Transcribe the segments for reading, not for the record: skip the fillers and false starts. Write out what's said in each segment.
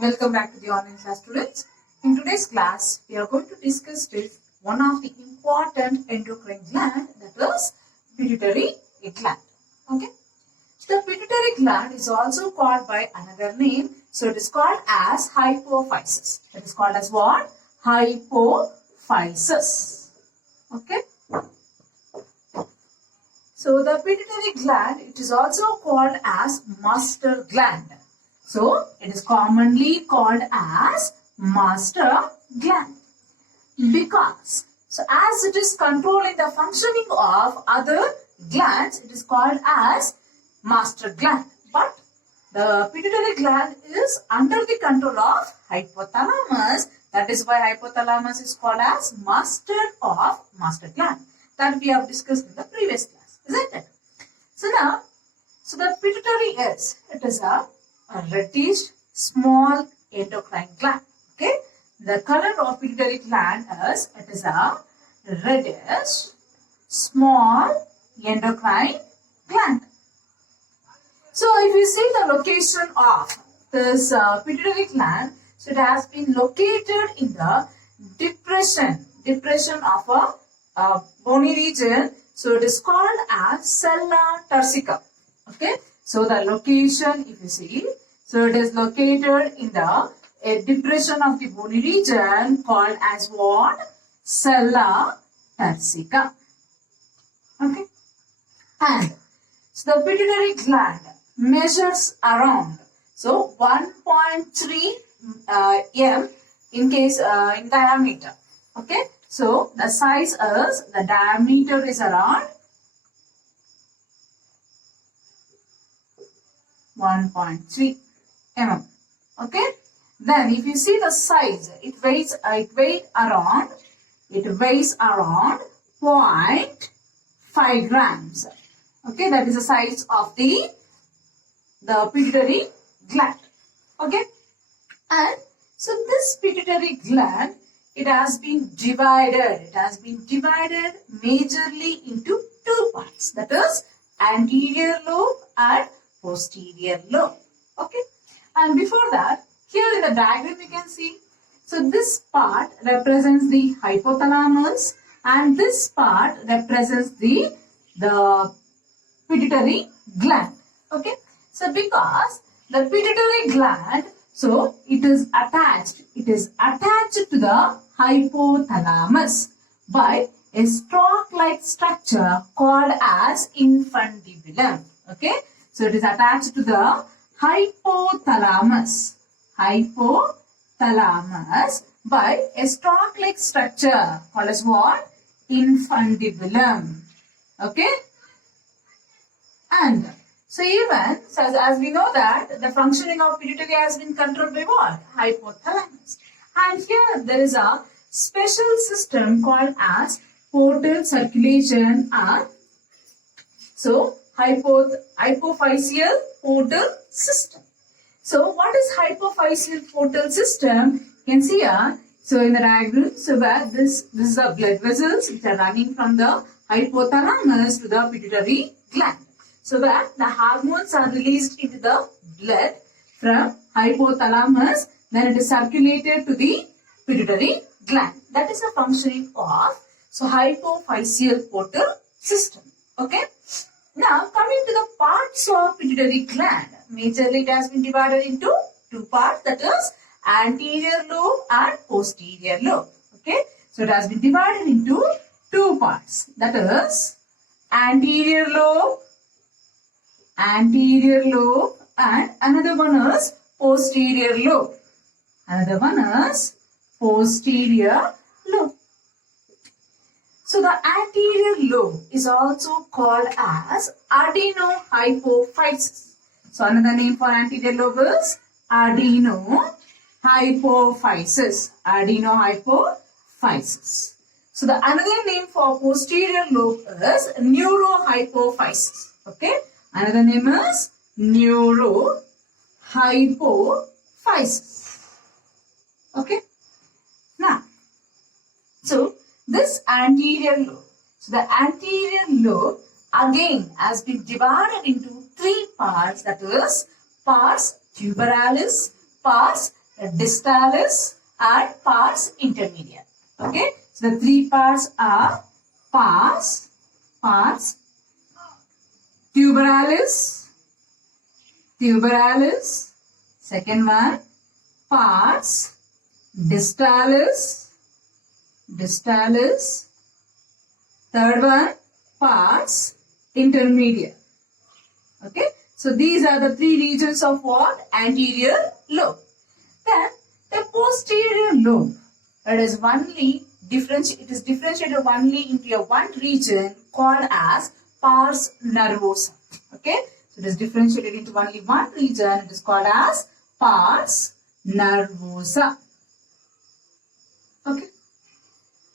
Welcome back to the online class, students. In today's class, we are going to discuss one of the important endocrine gland, that is pituitary gland. Okay. The pituitary gland is also called by another name. So it is called as hypophysis. It is called as what? Hypophysis. Okay. So the pituitary gland, it is also called as master gland. So it is commonly called as master gland because as it is controlling the functioning of other glands, it is called as master gland. But the pituitary gland is under the control of hypothalamus. That is why hypothalamus is called as master of master gland. That we have discussed in the previous class, isn't it? So now, the pituitary is a reddish small endocrine gland. Okay, the color of pituitary gland is a reddish small endocrine gland. So if you see the location of this pituitary gland, so it has been located in the depression of a bony region. So it is called as sella turcica. Okay, so the location, if you see, so it is located in the depression of the bony region called as what? Sella turcica. Okay, and so the pituitary gland measures around 1.3 m in diameter. Okay, so the size is, the diameter is around 1.3 mm. Okay, then if you see the size, it weighs around 0.5 grams. Okay, that is the size of the pituitary gland. Okay, and so this pituitary gland, it has been divided majorly into two parts, that is anterior lobe and posterior lobe. Okay, and before that, here in the diagram you can see, so this part represents the hypothalamus and this part represents the pituitary gland. Okay, so because the pituitary gland, so it is attached to the hypothalamus by a stalk-like structure called as infundibulum. Okay, so it is attached to the hypothalamus by a stalk-like structure called as what? Infundibulum. Okay, and so as we know that the functioning of pituitary has been controlled by what? Hypothalamus. And here there is a special system called as portal circulation and hypophyseal portal system. So what is hypophyseal portal system? You can see here, so in the diagram, so where this is the blood vessels which are running from the hypothalamus to the pituitary gland. So that the hormones are released into the blood from hypothalamus, then it is circulated to the pituitary gland. That is the functioning of hypophyseal portal system. Okay. Now coming to the parts of pituitary gland, majorly it has been divided into two parts, that is anterior lobe and posterior lobe. Okay, so it has been divided into two parts, that is anterior lobe and another one is posterior lobe. So the anterior lobe is also called as adenohypophysis. So another name for anterior lobe is adenohypophysis. So the another name for posterior lobe is neurohypophysis. Okay, another name is neurohypophysis. Okay, now so this anterior lobe, so the anterior lobe again has been divided into three parts, that is pars tuberalis, pars distalis, and pars intermedia. Okay, so the three parts are pars, tuberalis, second one pars distalis, third one pars intermedia. Okay, so these are the three regions of what? Anterior lobe. Then the posterior lobe, it is differentiated only into a one region called as pars nervosa. Okay, so it is differentiated into only one region. It is called as pars nervosa. Okay.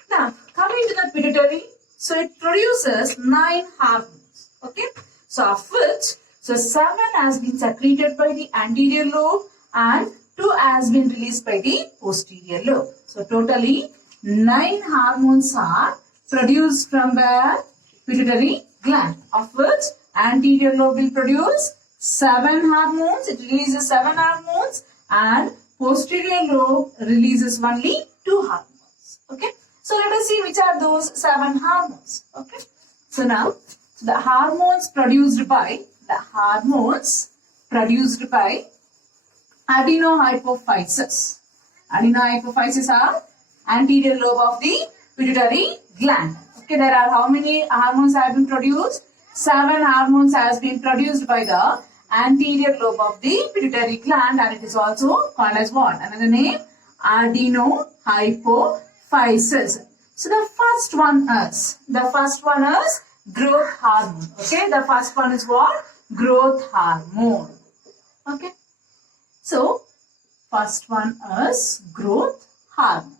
Now coming to the pituitary, so it produces 9 hormones. Okay, so of which 7 has been secreted by the anterior lobe and 2 has been released by the posterior lobe. So totally 9 hormones are produced from the pituitary gland, of which anterior lobe will produce 7 hormones. It releases 7 hormones, and posterior lobe releases only 2 hormones. Okay, so let us see which are those 7 hormones. Okay, so now the hormones produced by adenohypophysis. Adenohypophysis are anterior lobe of the pituitary gland. Okay, there are how many hormones have been produced? 7 hormones has been produced by the anterior lobe of the pituitary gland, and it is also called as what? Another name, adenohypophysis. So the first one is growth hormone. Okay, the first one is what? Growth hormone. Okay, so first one is growth hormone.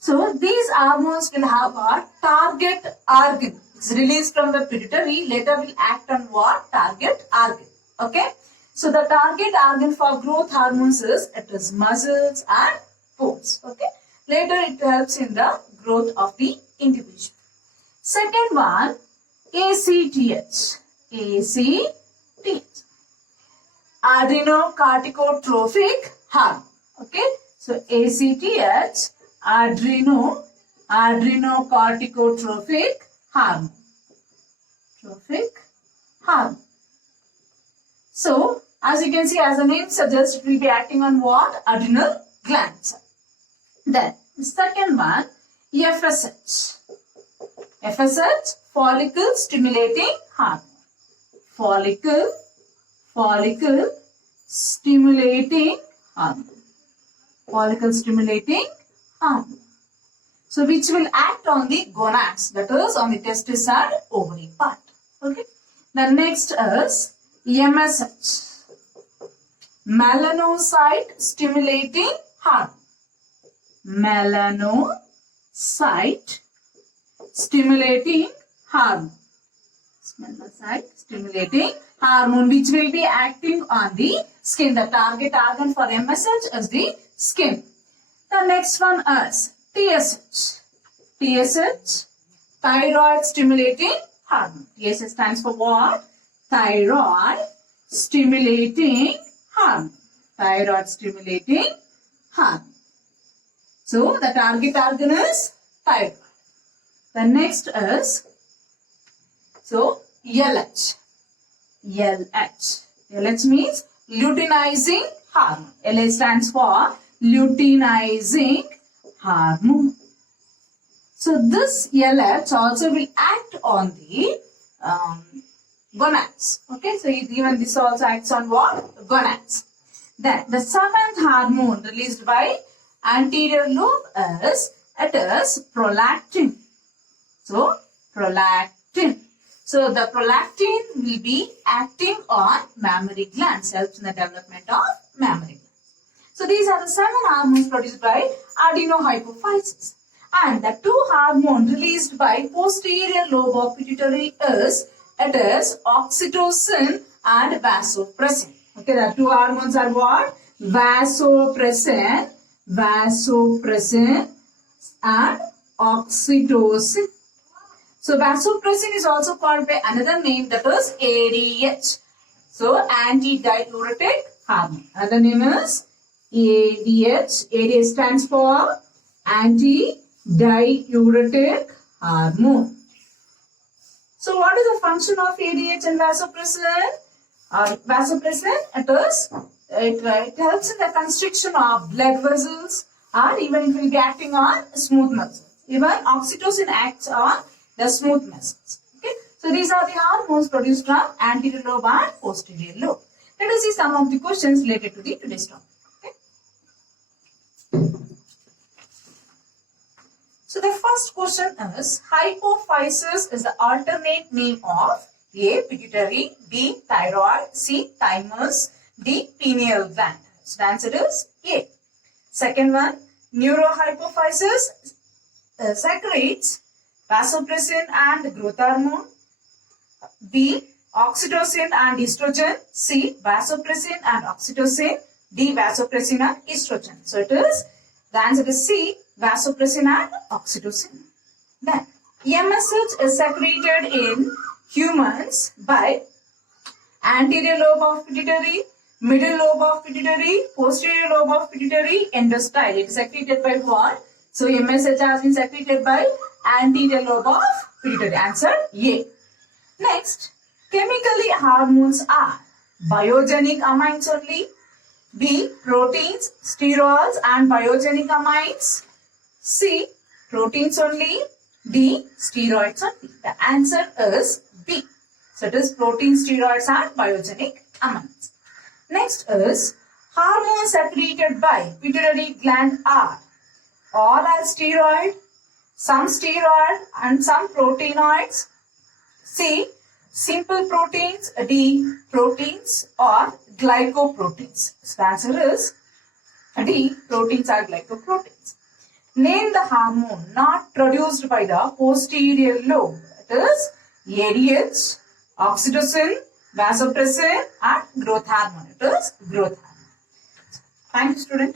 So these hormones will have a target organ. It's released from the pituitary, later will act on what? Target organ. Okay, so the target organ for growth hormones is muscles and bones. Okay, later it helps in the growth of the individual. Second one, ACTH. Adrenocorticotrophic hormone. Okay, so ACTH, adrenocorticotrophic hormone. So as you can see, as the name suggests, it will be acting on what? Adrenal glands. Then the second one, FSH. Follicle stimulating hormone. Follicle stimulating hormone. So which will act on the gonads, that is on the testis and ovary part. Okay. The next is MSH. Melanocyte stimulating hormone. Melanocyte stimulating hormone. Which will be acting on the skin. The target organ for MSH is the skin. The next one is TSH. Thyroid stimulating hormone. TSH stands for what? Thyroid stimulating hormone. So the target organ is thyroid. The next is LH. LH means luteinizing hormone. LH stands for luteinizing hormone. So this LH also will act on the gonads. Okay, so even this also acts on what? Gonads. Then the 7th hormone released by anterior lobe is prolactin. So prolactin. So the prolactin will be acting on mammary glands, helps in the development of mammary glands. So these are the 7 hormones produced by adenohypophysis. And the 2 hormones released by posterior lobe of pituitary is oxytocin and vasopressin. Okay, the 2 hormones are what? Vasopressin and oxytocin. So vasopressin is also called by another name, that is ADH. So antidiuretic hormone. Another name is ADH. ADH stands for antidiuretic hormone. So what is the function of ADH and vasopressin? Vasopressin, it helps in the constriction of blood vessels, or even it will be acting on smooth muscles. Even oxytocin acts on the smooth muscles. Okay, so these are the hormones produced from anterior lobe and posterior lobe. Let us see some of the questions related to the today's topic. Okay. So the first question is, hypophysis is the alternate name of A. Pituitary, B. Thyroid, C. Thymus, D. Pineal gland. So the answer is A. Second one, neurohypophysis secretes vasopressin and growth hormone. B. Oxytocin and estrogen. C. Vasopressin and oxytocin. D. Vasopressin and estrogen. So it is, the answer is C. Vasopressin and oxytocin. Then MSH is secreted in humans by anterior lobe of pituitary, middle lobe of pituitary, posterior lobe of pituitary, endostyle. It is secreted by what? So MSH has been secreted by anterior lobe of pituitary. Answer A. Next, chemically hormones are biogenic amines only, B. Proteins, sterols and biogenic amines, C. Proteins only, D. Steroids only. The answer is B. So it is protein, steroids and biogenic amines. Next is, hormones secreted by pituitary gland are all are steroid, some steroid and some proteinoids, C. Simple proteins, D. Proteins or glycoproteins. So the answer is D. Proteins or glycoproteins. Name the hormone not produced by the posterior lobe. It is ADH, oxytocin, vasopressin and growth hormone. It is growth hormone. Thank you, students.